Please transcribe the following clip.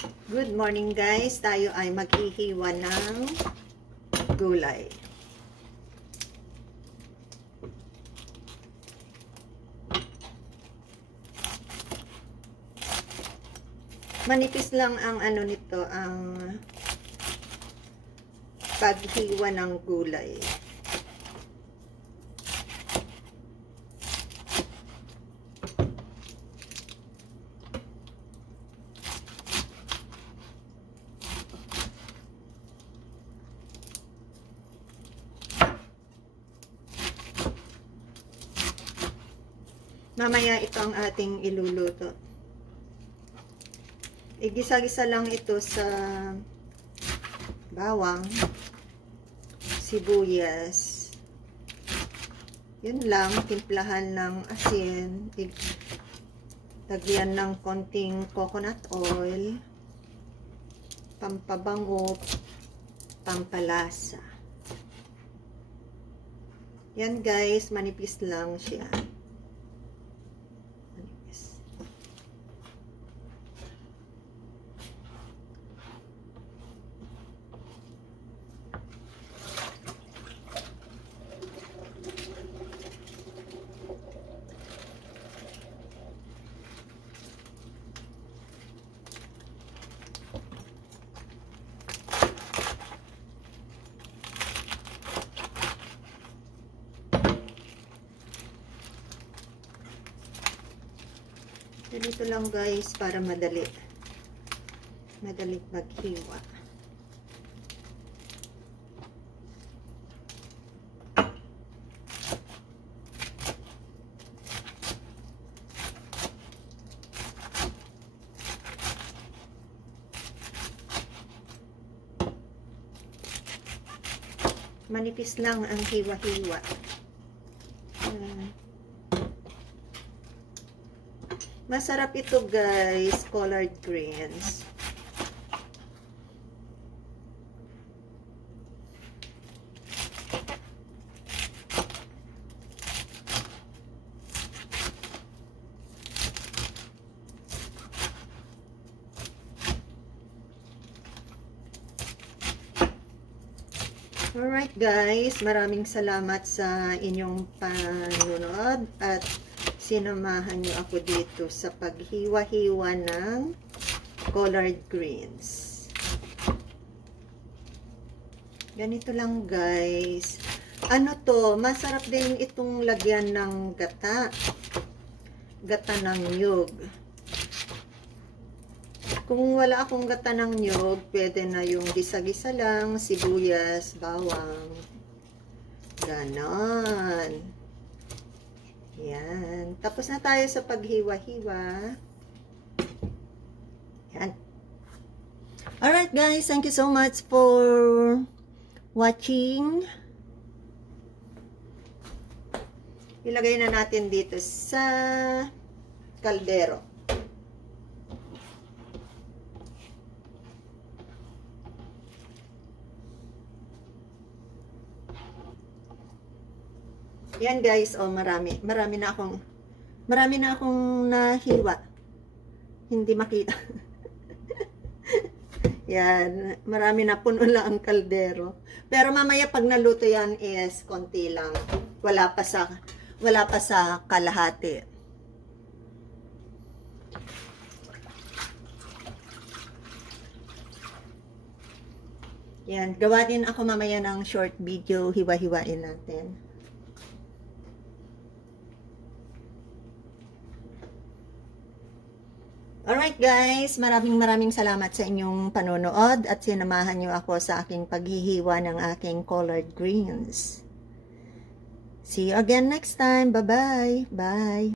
Good morning guys, tayo ay maghihiwa ng gulay. Manipis lang ang ano nito, ang paghiwa ng gulay. Mamaya ito ang ating iluluto. Igisa-gisa lang ito sa bawang, sibuyas. Yun lang, timplahan ng asin. Lagyan ng konting coconut oil, pampabango, pampalasa. Yan guys, manipis lang siya. Ganito lang guys para madali maghiwa. Manipis lang ang hiwa-hiwa. Masarap ito guys, collard greens. Alright guys, maraming salamat sa inyong panonood at sinamahan niyo ako dito sa paghiwa-hiwa ng collard greens. Ganito lang guys. Ano to, masarap din itong lagyan ng gata. Gata ng niyog. Kung wala akong gata ng niyog, pwede na yung gisa-gisa lang, sibuyas, bawang. Ganon. Yan. Tapos na tayo sa paghiwa-hiwa. Yan. Alright guys, thank you so much for watching. Ilagay na natin dito sa kaldero. Yan guys, oh marami na akong nahiwa. Hindi makita. Yan, marami na, puno lang ang kaldero. Pero mamaya pag naluto yan is konti lang. Wala pa sa kalahati. Yan, gawa din ako mamaya ng short video, hiwa-hiwain natin. Alright guys, maraming salamat sa inyong panonood at sinamahan niyo ako sa aking paghihiwa ng aking collard greens. See you again next time. Bye-bye. Bye.